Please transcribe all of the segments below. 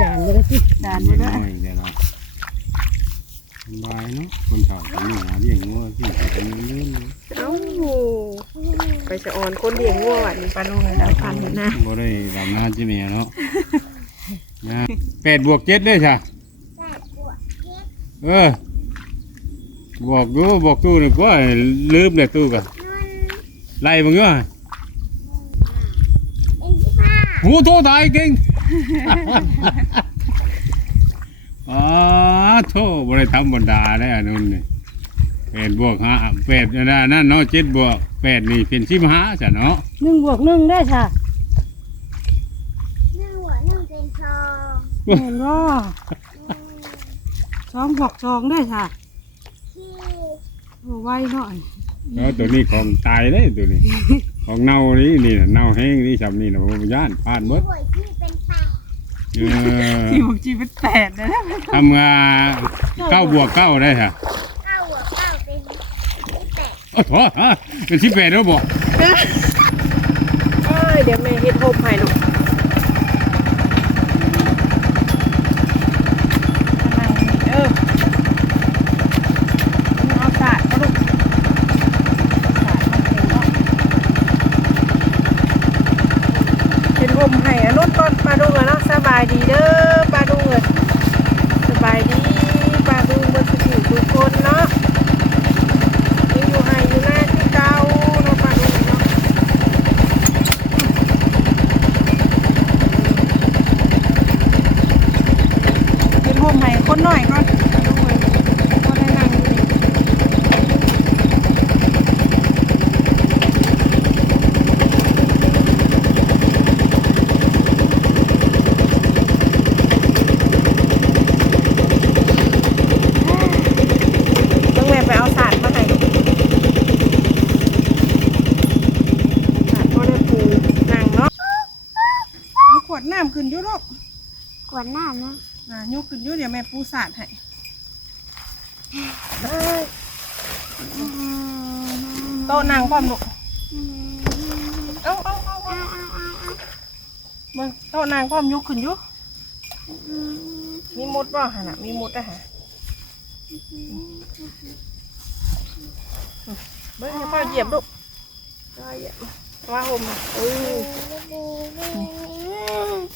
จานเลยที่จานบ่ได้น้อยเดี๋ยวเราสบายเนาะคนเฒ่าคนหาเลี้ยงงัวที่ไปเลี้ยงเอ้าไปสะออนคนเลี้ยงงัววันี่ปลาลุงเลยดาวพันนนะบ่ได้ดำหน้าจิแม่เนาะแปดบวกเจ็ดได้ใช่เออบอกดูบอกตู้นี่ก็ลืมเลยตู้กันไล่มึงเนาะโอ้โตตายเก่ง อ๋อโทษบริธรรมดาได้อันนู้นนี่แปดบวกห้าแปดอันนั้นนั่นเนาะเจ็ดบวกแปดนี่เป็นสิบห้าจ้ะเนาะหนึ่งบวกหนึ่งได้ค่ะหนึ่งหัวหนึ่งเป็นทองเห็นว่าสองบวกสองได้ค่ะที่โอ้ไว้หน่อย แล้วตัวนี้ของตายเลยตัวนี้ ของเน่านี่นี่น่ะเน่าแห้งนี่สำนี่นะผมย่านผ่านเบิดหัวที่เป็นแปดเออที่บอกจีเป็นแปดนะทำงานเก้าบวกเก้าได้ค่ะเก้าหัวเก้าเป็นที่แปดโอ้โหฮะเป็นสิบแปดแล้วบอกเอ้ยเดี๋ยวแม่เฮ็ดโฮมให้ลูกนั่งนี่เด้อเอาสาดเอาลูกสาดมันเองเนาะเฮ็ดโฮมให้อะนุ่นก่อน ปลาดุงเนาะสบายดีเด้อปลาดุงเอ้ยสบายดีปลาดุงบนสุขทุกคนเนาะยังอยู่ให้อยู่หน้าที่เก่าเนาะปลาดุงเนาะ เป็นห่มให้คนหน่อยก่อนดูเว้ยบ่ได้นั่งอยู่นี่ต้องแม่ไปเอาสาดมาให้ลูกสาดก็ได้ปูนั่งเนาะเอา ขวดน้ำขึ้นอยู่ลูกกวดหน้านะอ่ายกขึ้นอยู่เดี๋ยวแม่ปูสาดให้โต๊ะนั่งความลูกเอาเอาเอาเอาเบิ่งโต๊ะนั่งความยกขึ้นอยู่มีมุดบ่ฮะน่ะมีมุดได้ฮะเบิ่งอย่าพาเหยียบลูกอย่าเหยียบ ว่าห่มเออ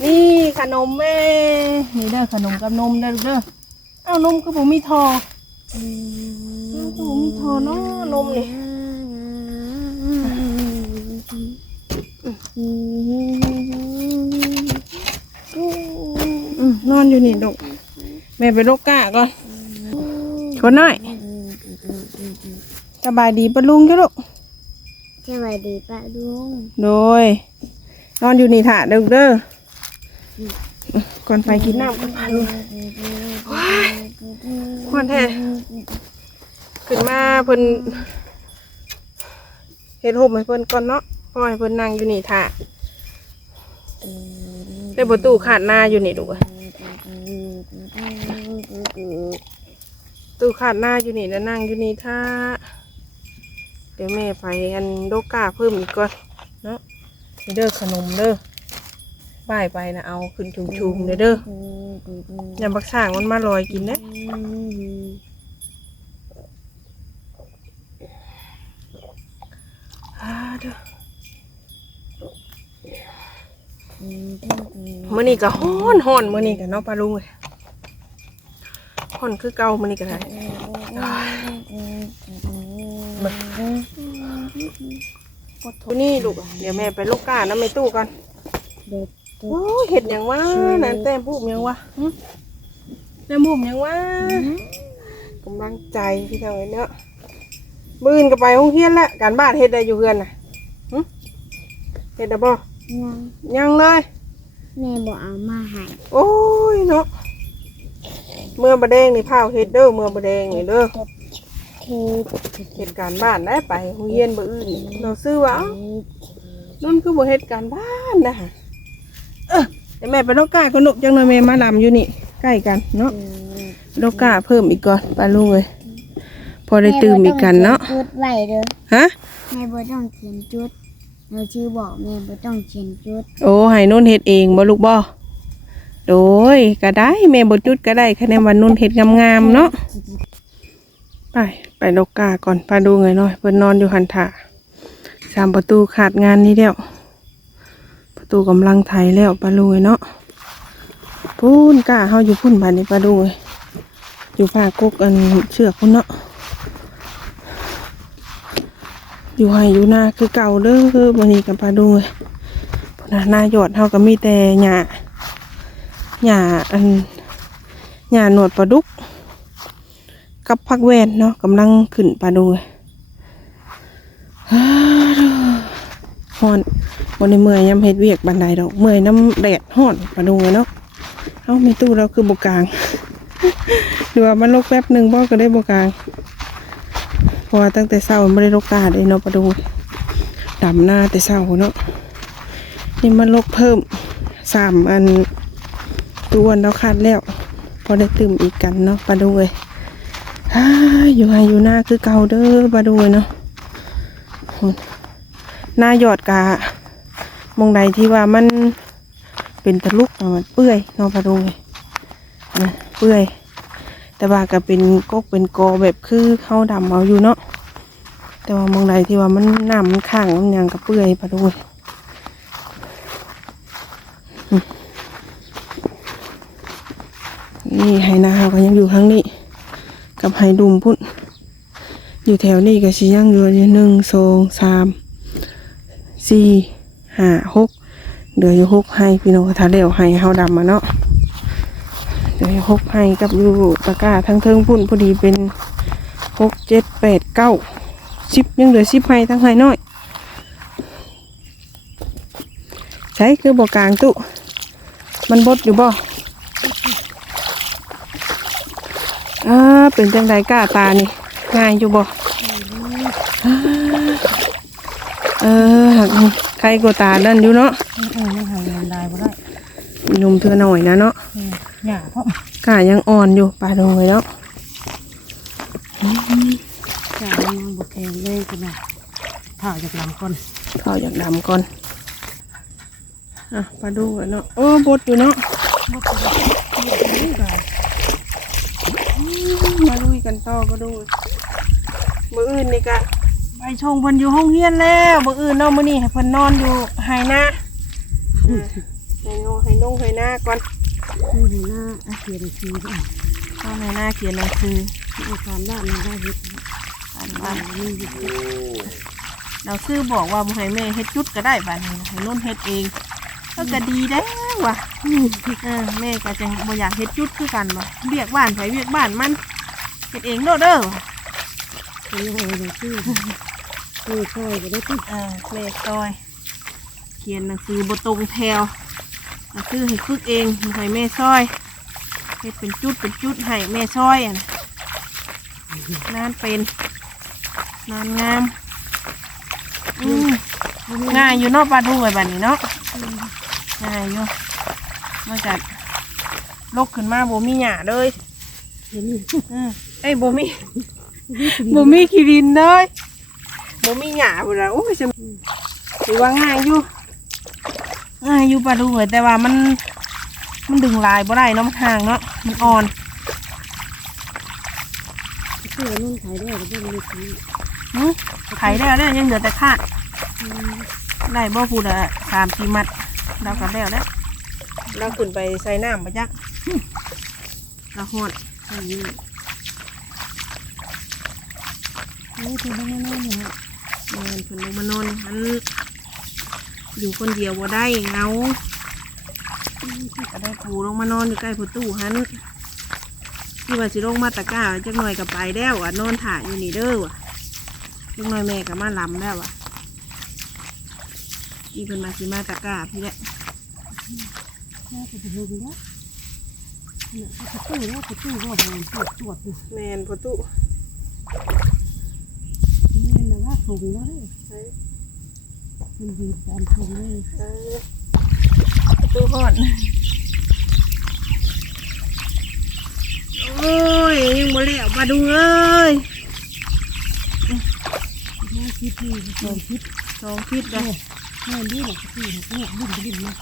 นี่ขนมแม่นี่เด้อขนมกับนมเด้อเด้อเอานมก็บ่มีทอก็บ่มีทอเนาะนมนี่อืมนอนอยู่นี่ดกแม่ไปโรคกะก่อนคนน้อยสบายดีปะลุงจ้ะลูก สวัสดีป้าลุงโดย นอนอยู่นี่ถ่าเด้อเด้อก่อนไปกินน้ำกันพาลุงว้ายควันแท้ขึ้นมาเพิ่นเฮ็ดโฮมให้เพิ่นก่อนเนาะพราะให้เพิ่นนั่งอยู่นี่ถ่าได้ประตูขาดหน้าอยู่นี่ดูกอะตู้ขาดหน้าอยู่นี่แล้วนั่งอยู่นี่ถ้า เดี๋ยวแม่ไปอันโดกาเพิ่มอีกก่อนเนาะนี่เด้อขนมเด้อบ่ายไปนะเอาขึ้นชุมๆเด้อเด้ออย่าบักสร้างมันมาลอยกินนะเด้อมื้อนี้ก็ฮ้อนฮ้อนมื้อนี้ก็เนาะปลาลุงเอ้ยฮ้อนคือเก่ามื้อนี้ก็ได้ ปดทุนี่ลูกอะเดี๋ยวแม่ไปลูกกาน้ำไม่ตู้ก่อนโอ้ยเห็ดหยังวะนั่นแต้มพูบหยังวะหึแต้มพูบหยังวะกำลังใจพี่ทางไว้เนาะมื่นก็ไปห้องเฮียนละการบ้านเฮ็ดได้อยู่เฮือนน่ะหึเฮ็ดได้บ่ยังยังเลยแม่บอกเอามาให้โอ้ยเนาะเมื่อบะแดงนี่พาวเฮ็ดเด้อเมื่อบะแดงนี่เด้อ เทเหตุการบ้านได้ไปโรงเรียนบ่อื่นนี่เราซื้อว่าเอ้านั่นคือบ่เหตุการบ้านนะฮะเออเดี๋ยวแม่ไปโลกาก็นกจังหน่อยแม่มาลำอยู่นี่ใกล้กันเนาะโลกาเพิ่มอีกก่อนไปลุงเลยพอได้ตื่มอีกกันเนาะจุดไว้เด้อฮะแม่บ่ต้องเขียนจุดเราชื่อบอกแม่บ่ต้องเขียนจุด โอ้ให้นุ่นเฮ็ดเองบ่ลูกบ่โดยก็ได้แม่บจุดก็ได้คะแนนวันนุ่นเห็ดงามๆเนาะ ไปไปโลกกาก่อนพาดูหน่อยหน่อยเพิ่นนอนอยู่หันถาสามประตูขาดงานนี้แล้วประตูกำลังไถแล้วปลาลูกเนาะพูนกาเฮาอยู่พุ่นบานนี้ปลาลูกอยู่ฝากกกอันเชือกพุ่นเนาะอยู่ไห้อยู่หน้าคือเก่าเด้อคือวันนี้กับปลาลูกพุ่นะหน้าหยอดเฮาก็มีแต่หญ้าหญ้าอันหญ้าหนวดปลาดุก กับพักแวนเนาะกำลังขึ้นปลาดูเลยฮ้อนบนในเมื่อยยำเฮ็ดเวียกบันไดดอกเมื่อยน้ำแดดฮ้อนปลาดูเลยเนาะเอ้ามีตู้เราคือบกลางหรือว่ามันลกแป๊บหนึ่งบ่ก็ได้บกลางพราะว่าตั้งแต่เช้าไม่ได้ลกกาเลยเนาะปลาดูดำหน้าแต่เช้าเนาะนี่มันลกเพิ่มสามอันตัวเราขาดแล้วพอได้ตื่มอีกกันเนาะปลาดูเลย อยู่ไฮอยู่หน้าคือเก่าเด้อปลาดูเนาะหน้าหยอดกะมองใดที่ว่ามันเป็นตะลุกอะมันเปื่อยเนาะปลาดูเลยนะเปื่อย แต่ว่าก็เป็นกกเป็นกอแบบคือเข้าดำเอาอยู่เนาะแต่ว่ามองใดที่ว่ามันน้ำมันข้างมันยังกับเปื่อยปลาดูนี่ไหนาเขาก็ยังอยู่ข้างนี้ กับไหดุมพุ่นอยู่แถวนี้ก็ชิยังอยู่หนึ่งสองสามสี่ห้าหกเดี๋ยวอยู่หกให้พี่น้องทาเดียวให้เฮาดำมาเนาะเดี๋ยวอยู่หกให้กับอยู่ตะก้าทั้งเทิงพุ่นพอดีเป็นหกเจ็ดแปดเก้าสิบยังเหลือสิบให้ทั้งให้น้อย ใช้คือบอกกลางตุมันบดอยู่บ่ อ่าเป็นจังไดก้าตานี่ง่ายอยู่บ่เออหักใครก็ตาดันอยู่เนาะเออมันหายมันได้บ่ได้มีนมเธอหน่อยนะเนาะหยาเพราะกายังอ่อนอยู่ปลาดงเลยเนาะหยามันบ่แข็งเลยกันนะผ่าจากหลังก่อนเขาอยากดำก่อนอะปลาดูกันเนาะโอ้บดอยู่เนาะอื มมาลุยกันต่อปลาดู มืออื่นนี่กะไปชงเพิ่นอยู่ห้องเฮียนแล้วมืออื่นเนาะมื้อนี้ให้เพิ่นนอนอยู่ไฮนาอืมให้นอนให้นงให้หน้าก่อนคือหน้าอาเขียนคืออะต้องให้หน้าเขียนหนังสืออาการด้านมันได้เฮ็ดอ่านบ้านนี่อยู่เราซื้อบอกว่าบ่ให้แม่เฮ็ดจุดก็ได้บ้านนี้นะให้นุ่นเฮ็ดเองก็ก็ดีได้อว่ะอืมเออแม่ก็จังบ่อยากเฮ็ดจุดคือกันว่ะเวียกบ้านไผเวียกบ้านมัน เฮ็ดเองโดดเด้อว่ะคือหอยอย่างที่คือช่วยก็ได้ติเออแม่ซอย เขียนหนังสือบ่ตรงแถวก็ซื้อให้ฝึกเองบ่ให้แม่ซอยเฮ็ดเป็นจุดเป็นจุดให้แม่ซอยอะนะนานเป็นนานงามอืมง่ายอยู่เนาะปลาทูไอ้บัดนี้เนาะง่ายอยู่มาจากลกขึ้นมาบ่มีหญ้าเลยเห็นนี่อืม เอ้ยบ่มีบ่มีขี้ดินเลยบ่มีหญ้าพุ่นน่ะโอ้ยจะถือว่าง่ายอยู่ง่ายอยู่ปลาทูเอ้ยแต่ว่ามัน มันดึงลายบ่ได้เนาะมันห่างเนาะมันอ่อนคือนุ่นขายได้ก็ได้เลยคือหึไขได้แล้วเนี่ยยังเหลือแต่คาดได้บ่พูดอะสามสี่มัดเราก็แล้วแล้วเราขึ้นไปใส่น้ำปะจ๊ะเราหอดนี่ คือไม่แน่ๆเนี่ยนอนเพิ่นลงมานอนหันอยู่คนเดียวบ่ได้เหงาก็ได้ปูลงมานอนอยู่ใกล้ประตูหันที่ว่าสิลงมาตะกร้าจักหน่อยก็ไปแล้วอะนอนถ่ายอยู่นี่เด้อว่ะจักหน่อยแม่ก็มาลำแล้วอะอีเพิ่นมาสิมาตะกร้าพี่แหละน่าจะเป็นเรื่องเนี่ยประตูแล้วประตูก็หอยตรวจตรวจอยู่แมนประตู นี่นะว่าถุงแล้วเลยมันดีการถุงเลยเออประตูห่อนโอ้ยยังบ่แล้วมาดูเอ้ยแม่คิดดีสองคิดสองพิษเลยแม่ดีหรอกพี่เนี่ยดิ้นดิ้นนะ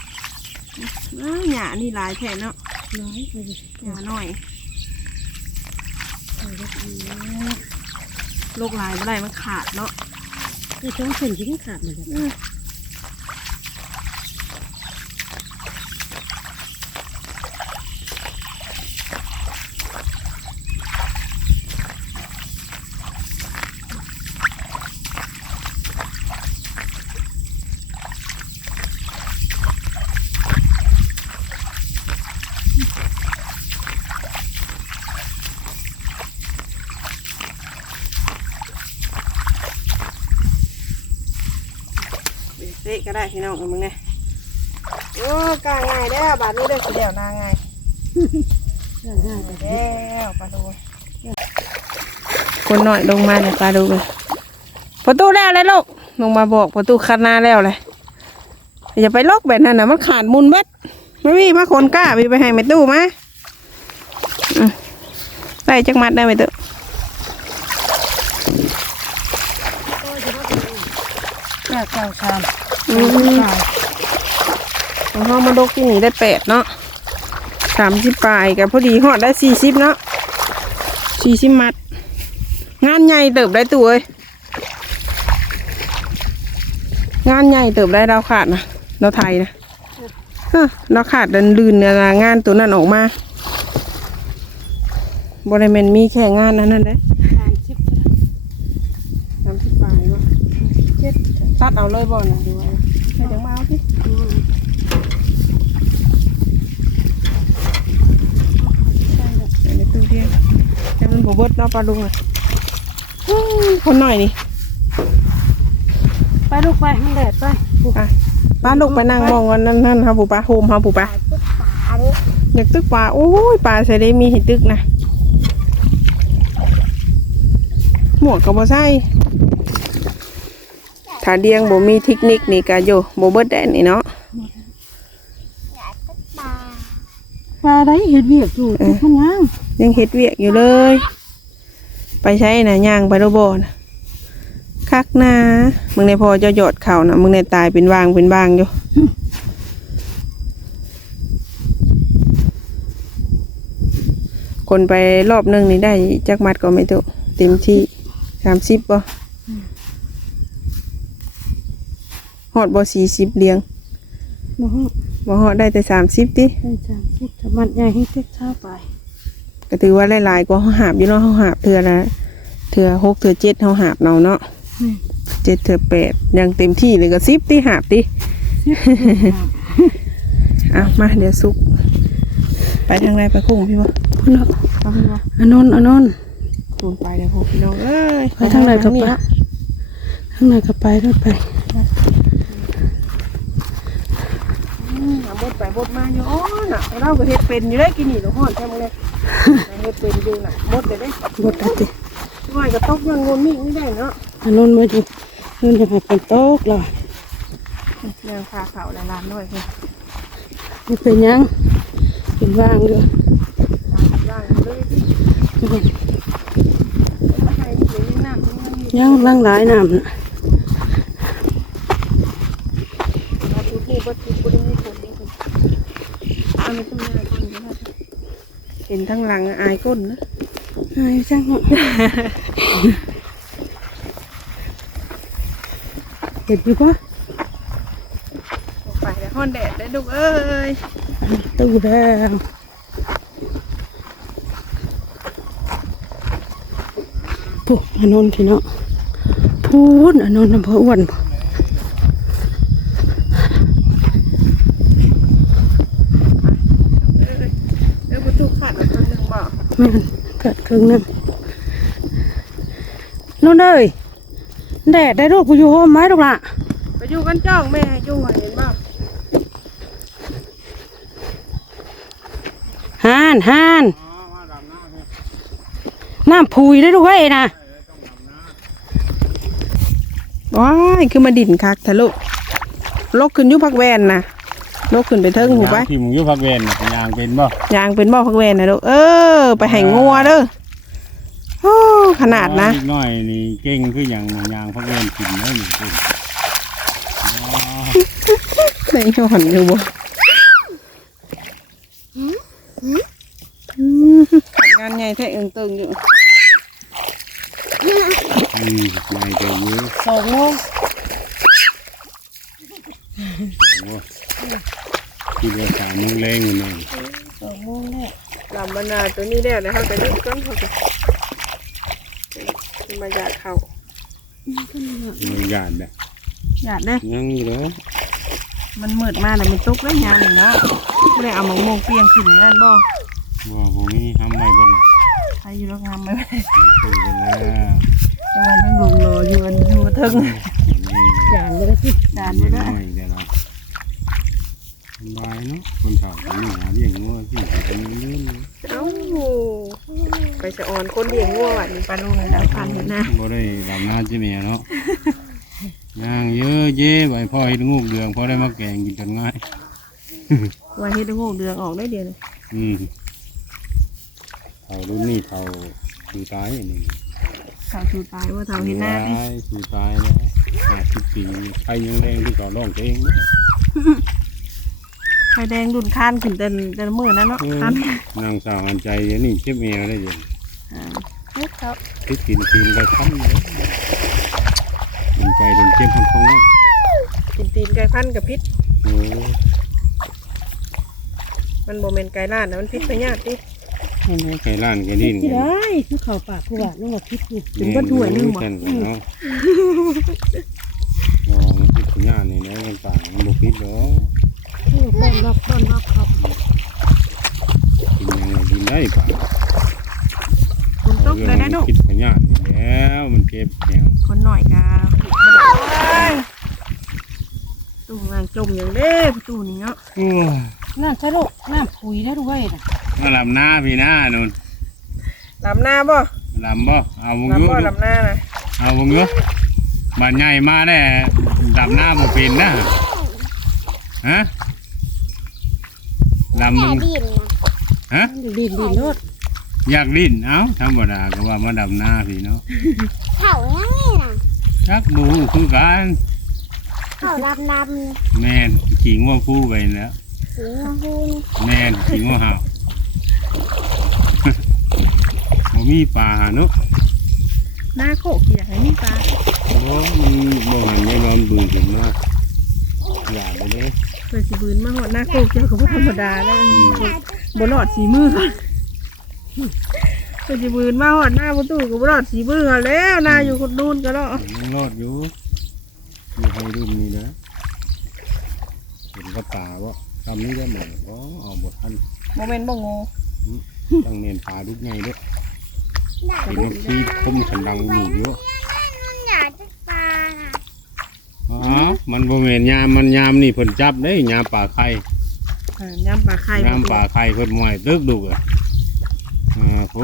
อ้าหญ้านี่หลายแท้เนาะน้อยไปดิหญ้าน้อยโรคหลายบ่ได้มันขาดเนาะ ไอ้ช่องเส้นที่ขาดมัน เตะก็ได้พี่น้องเอามึงเนี่ยโอ้กางง่ายแล้วบาดนี้เด้อสิเดียวนาง่ายง่ายแล้วปลาดูคนหน่อยลงมาเนี่ยปลาดูเลยประตูแล้วเลยลูกลงมาบอกประตูคัดหน้าแล้วเลยอย่าไปล็อกแบบนั้นนะมันขาดมุนเบ็ดไม่มีมาคนกล้าไปไปให้แม่ตู้มาได้จักมัดได้ไหมตู้ แก่เก่าชามอืม ของห้องมาดกที่นี่ได้แปดเนาะสามสิบปลายกับพอดีหอดได้สี่สิบเนาะสี่สิบมัด งานใหญ่เติบได้ตัวเอ้ยงานใหญ่เติบได้เราขาดนะเราไทยนะเอ้อเราขาดดินลืนเนี่ยนะงานตัวนั้นออกมาบริเวณมีแค่งานนั้นนั่นเด้ สามสิบ สามสิบปลายวะเจ็ดตัด เอาเลยบ่นะดูว่าให้จังมาเอาสิอันตู้เที่ยงแต่มันบ่เบิดเนาะปลาดุงอะคนหน่อยนี่ไปลูกไปมันแดดไปอะป้าลูกไปนั่งมองกันนั่นนั่นครับปู่ป้าโฮมครับปู่ป้าอยากตึกปลาโอ้ยปลาใส่ได้มีให้ตึกนะหมวกกับบ่ใส่ ถ้าเดียงบ่มีเทคนิคนี่ก็โยบ่เบิดแดนนี่เนาะปลาได้เห็ดเวียกอยู่ทุกคนงามยังเฮ็ดเวียกอยู่เลย ไปใช้น่ะย่างไปโรบนะคักนามึงในพอเจะหยอดเข่านะมึงในตายเป็นวางเป็นบางอยู่คนไปรอบหนึงนี่ได้จักมัดก็ไม่ตุเต็มที่สามสิบบ่ ฮอดบ่สี่สิบเลี้ยงบ่ฮอดบ่ฮอดได้แต่สามสิบติได้สามสิบจะมัดใหญ่ให้เต็กเช้าไปก็ถือว่าหลายๆกว่าเขาหาบอยู่เนาะเขาหาบเทือละเทือหกเทือเจ็ดเขาหาบเนาเนาะเจ็ดเทือแปดยังเต็มที่เลยก็สิบที่หาบดิอะมาเดี๋ยวซุก ไปทางไหนไปคุ้งพี่วะพุ่นเนาะเอาพี่วะอันนนอันนนตูนไปเดี๋ยวพวกพี่น้องเอ้ยไปทางไหนกับนี่ปะทางไหนกับไปรถไป อืมหา บดไปบดมาอยู่อ๋อน่ะเราก็เฮ็ดเป็นอยู่ได้กินนี่หลวงพ่อใช่ไหมเลยเฮ็ดเป็นอยู่น่ะบดเลยได้บดตัดติน้อยก็ตกยังงนมีไม่ได้เนาะอันนนมาอยู่นู่นจะให้เป็นโต๊ะเลยยังพาเขาและลานน้อยเพิ่นมันเป็นยังเป็นว่างอยู่ล่างเลยยังล่างหลายน้ำนะ มาทุกนี่ก็ทุกคนมีคนมีคนเอาไม่ต้องมาคนก็ได้เห็นทั้งหลังอายก้นนะอายจังเนาะเห็ดอยู่ปะออกไปแล้วฮ้อนแดดได้ลูกเอ้ยตู้แล้วปุ๊อันนนพี่เนาะพูนอันนนอำเภออ้วนบ่เอ้ยเอ้ยประตูขาดแล้วตัวหนึงบอก แม่นเกิดครึ่งหนึงนนเอ้ยแดดได้ลูกกูอยู่โฮมไหมลูกล่ะไปอยู่กันจ้องแม่ให้อยู่เห็นบ่ห่านห่านน้ำพุยได้ด้วยนะว้ายคือมาดิ่นคักทะลุลกขึ้นอยุพักแวนนะ ลกขึ้นไปเทิงหูไปที่มึงอยู่พักเวนน่ะเป็นยางเป็นบ่ยางเป็นบ่อพักแวนนะลูกเออ ไปให้งัวเด้อโอ้ขนาดนะอีกหน่อยนี่เก่งคืออย่างยางพักเวนกินได้นี่กินอ๋อในหอนอยู่บ่ขัดงานใหญ่แท้เอิงเติงอยู่อืมง่ายจังเลยสองโมง โอ้ คิดว่าสามโมงแรงอยู่นั่นสองโมงแน่ลำบรรณาตัวนี้แล้วนะครับแต่นี่ก้อนเขาจะมาหยาดเขามันหยาดอะหยาดเด้อยังอยู่เลยมันมืดมาแล้วมันตุกได้ยามหนึ่งเนาะไม่ได้เอาหมองโมงเปียงขึ้นนั่นบ่ว่าพวกนี้ทำไม่เบิดเลยใครอยู่แล้วงามไหมคุยกันแล้วจะมาทั้งลุงรออยู่อันอยู่เทึงนี่จานเลยที่จานไม่ได้ น้อยเดี๋ยวเราสบายเนาะคนเฒ่าคนนี้หาเลี้ยงงัวที่ไหนเรื่องเอ้าไปสะออนคนเลี้ยงงัววันนี้ปลาลุงเลยแล้วพันเห็นนะบ่ได้ดำนาจิเมียเนาะย่างเยอะเย่ใบพ่อเฮ็ดงูเดืองพอได้มาแกงกินกันง่ายวันที่ได้งูเดืองออกได้เดียวเลยอืมเขารุ่นนี้เขาคือตายนี่สาวชูตายว่าเท่าเห็นหน้าดิตายคือตายแล้วห้าสิบปีใครยังแรงที่เขาร้องเพลงเนี่ย ไฟแดงดุนคานขึ้นเต็นเต็นมือนั่นเนาะคานนางสาวอันใจอันนี่เจ็บเมียได้ยังอ่าเฮ้ยครับคิดกินกินไปทันเลยอันใจโดนเจ็บทั้งท้องเนาะกินตีนไก่พันกับพิษโอ้มันโมเมนไก่ล้านนะมันพิษพญาติดิยไม่ไก่ล้านไก่ดิ้นที่ได้คือเขาปากคือว่าน้องว่าพิษอยู่ถึงก็ถ้วยหนึงบ่กันกันเนาะอ๋อมันพิษปัญญานี่เนาะมันป่ามันบุพิษเนาะ ต้อนรับต้อนรับครับกินยังไงกินได้ป่าคุณตกเลยนะลูกพิษปัญญานี่แล้วมันเจ็บแนวคนหน่อยกามาได้ตู้นางจมอย่างเด้ตู้นี้เนาะน้ำชะโลกน้ำปุ๋ยแล้ด้วยนะมาลำหน้าพี่หน้านู่นลำหน้าบ่ลำบ่เอาวงอลำยุลำหน้านะเอาวงอยุบ้านใหญ่มาได้ลำหน้าบ่เป็นนะฮะ ลำแม่มึงดินนะฮะ ดินดินรถอยากลิ้นเอ้าธรรมดาก็ว่ามาดำหน้าพี่เนาะเขายังนี่นะชักบูคือกันเขาดำดำนี่แม่นขี่ง่วงคู่ไปแล้วสีชมพูนี่แม่นขี่ง่วงห่าว บ่มีปลาเนาะหน้าโคกเขียให้นี่ปลาโอ้มันบ่หันไม่ร้อนบืนขึ้นมา อย่าไปเลยเคยสิบืนมาหอดหน้าโคกเกี่ยวกับธรรมดาแล้วบนหลอดสีมือค่ะเคยสิบืนมาหอดหน้าประตูกับบนหลอดสีมือเขาแล้วหน้าอยู่คนนู้นก็แล้วยังรอดอยู่อยู่ให้รุ่มนี่นะเห็นก็ป่าว่าทำนี้ได้หมดเพราะเอาบทท่านโมเมนต์บ่งูตั้งเนียนป่าดุกไงด้วยเป็นนกที่คมสันดังหมูเยอะ มันอยากจะปลาน่ะ อ๋อ มันบ่แม่นยามมันยามนี่เพิ่นจับได้ยามป่าไข่อ่าย่ำปลาไข่ยามป่าไข่เพิ่นมวยตึกดุกอะอ่าโค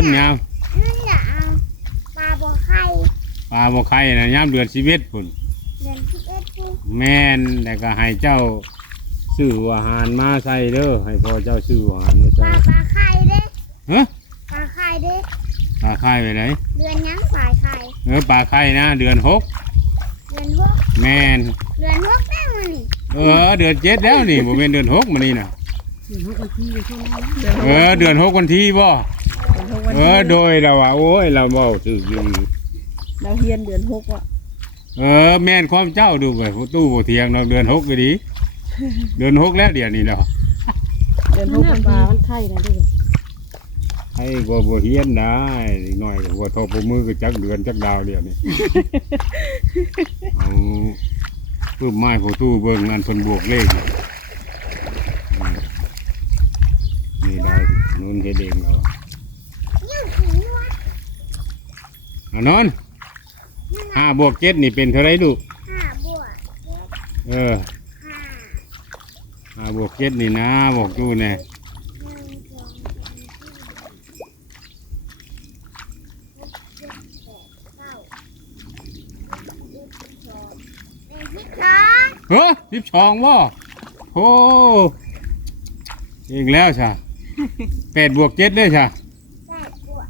นยามมันอยากเอาปลาบัวไข่ป่าบ่ไข่นะยามเดือนชีวิตพุ่นเดือนที่เอ็ดปุ๊บแม่นแต่ก็ให้เจ้าซื้ออาหารมาใส่เด้อให้พ่อเจ้าซื้ออาหารมาปใส่ลาปลาไข่เด้ฮะปลาไข่เด้ ป่าไข่ไปไหนเดือนยังปลาไข่เออป่าไข่นะ เดือนหกเดือนหกแม่นเดือนหกได้มานี่เออเดือนเจ็ดแล้วนี่บ่แม่นเดือนหกมานี่นะเดี๋ยวเขาไปที่ช่วงนั้นเออเดือนหกวันที่บ่เดือนหกวันเออโดยเราว่าโอ้ยเราเว้าถืออยู่เราเฮียนเดือนหกว่ะเออแม่นความเจ้าดูไปตู้บ่เถียงเนาะเดือนหกก็ดี เดือนหกแล้วเดี๋ยวนี้เนาะเดือนหกวันปลาที่มันไข่นะด้วย ให้บ่บ่เฮียนได้อีกหน่อยก็หัวโทบมือก็จักเดือนจักดาวเดียวนี่ เอาปื้มไม้ผู้ตู้เบิ่งนั่นเพิ่นบวกเลขนี่อืมนี่ได้นู่นเฮ็ดเองเรายังขิงวะอะนอนห้าบวกเจ็ดนี่เป็นเท่าไรลูกห้าบัวเจ็ดเออห้าห้าบวกเจ็ดนี่นะบอกตู้แน่หนึ่งสองสามสี่ห้าหกเจ็ดแปดเก้าสิบสอง เฮ้ยสิบสองบ่โอ้เองแล้วใช่แปดบวกเจ็ดด้ใช่แปดบวก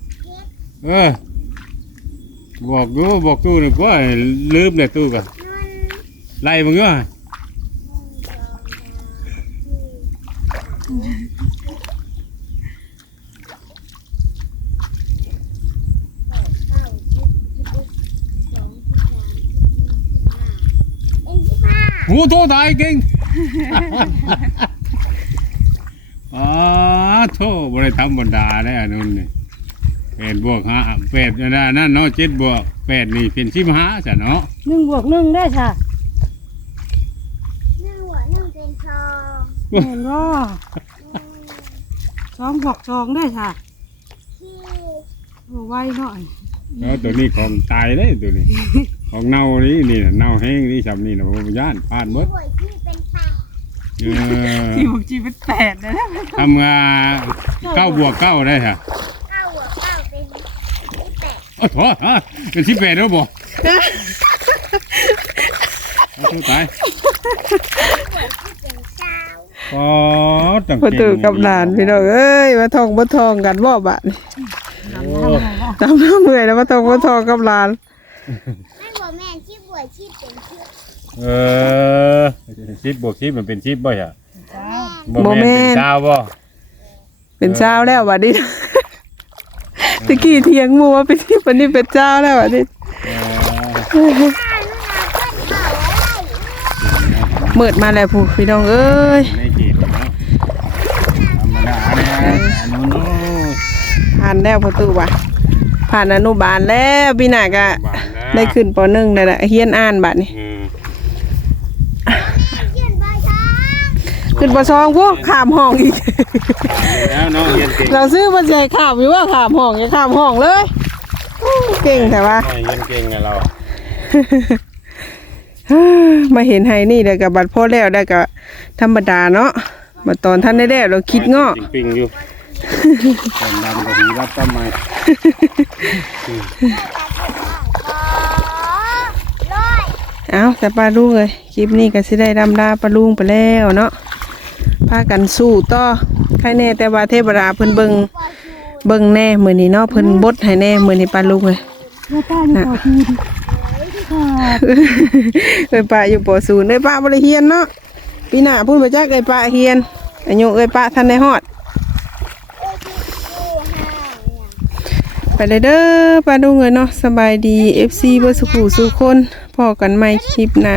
เออบอกดูบอกตู้นี่ว่าลืมเลยตู้กันไล่มึงก็ โอ้โตตายเก่งอ๋อโทบริธรรมดาได้อันนู้นนี่แปดบวกห้าแปดอันนั้นนั่นเนาะเจ็ดบวกแปดนี่เป็นสิบห้าจ้ะเนาะหนึ่งบวกหนึ่งได้ค่ะหนึ่งหัวหนึ่งเป็นทองเห็นว่าสองบวกสองได้ค่ะที่โอ้ไวหน่อยแล้วตัวนี้ของตายเลยตัวนี้ ของเน่านี่นี่น่ะเน่าแห้งนี่สำนี่นะผมย่านผ่านหมดหัวที่เป็นแปดเออที่บอกจีเป็นแปดนะทำงานเก้าบวกเก้าได้ค่ะเก้าหัวเก้าเป็นที่แปดโอ้โหฮะเป็นสิบแปดแล้วบ่โอ้โหตายหัวที่เป็นเก้าอ๋อตั้งพอตื่นกับหลานพี่น้องเอ้ยมาทองมาทองกันบ่บะนี่โอ้ ตามน้ำเมื่อยแล้วมาทองมาทองกับหลานไม่หั วแม่นที่หัวที่เป็นที่เออสิบบวกสิบมันเป็นสิบบ่ใช่บ่บ่แม่แม่นเป็นนเก้าบ่เป็นเช้าแล้วบัดนี้ตะกี้เทียงมัวาเป็นที่วันนี้เป็นเจ้าแล้วบัดนี้เออข้าลูกเอาเพื่อนเขาอะไรเมิดมาแล้วผู้พี่น้องเอ้ยในเขตเนาะธรรมดาเนี่ยอันนู้นเนาะผ่านแล้วประตูว่ะผ่านอนุบาลแล้วพี่น่ะก็บ้านนะ ได้ขึ้นปหนึ่งแล้วล่ะเฮียนอ่านบัดนี้อืมยื่นใบช้างขึ้นปสองพวกขามห้องอีก แล้วเนาะเรียนเก่งเราซื้อมาใส่ขามอยู่ว่าขามห้องอย่าขามห้องเลยอู้เก่งแต่ว่าน้อยเรียนเก่งไงเรามาเห็นไฮนี่เดี๋ยวกับบัดพ่อแล้วได้กับธรรมดาเนาะมาตอนท่านได้แล้วเราคิดเงาะจริงปิงอยู่ตอนดำก็ดีรับต้นไม้ ร้อย เอาแต่ปลาลุงเลยคลิปนี้ก็สิได้ดำดาปลาลุงไปแล้วเนาะพากันสู้ต่อใครแน่แต่ว่าเทพดาเพิ่นเบิงเบิงแน่มื้อนี้เนาะเพิ่นบดให้แน่มื้อนี้ปลาลุงเลยแล้วป้าอยู่ต่อคืนค่ะเอ้ยป้าอยู่ปศูนย์เอ้ยป้าบ่ได้เฮียนเนาะปีหน้าพูดมาจักเอ้ยป้าเฮียนอายุเอ้ยป้าทันได้ฮอดไปเลยเด้อป้าลุงเลยเนาะสบายดี FC เบ่สุขุสู่คน พอกันใหม่คลิปหน้า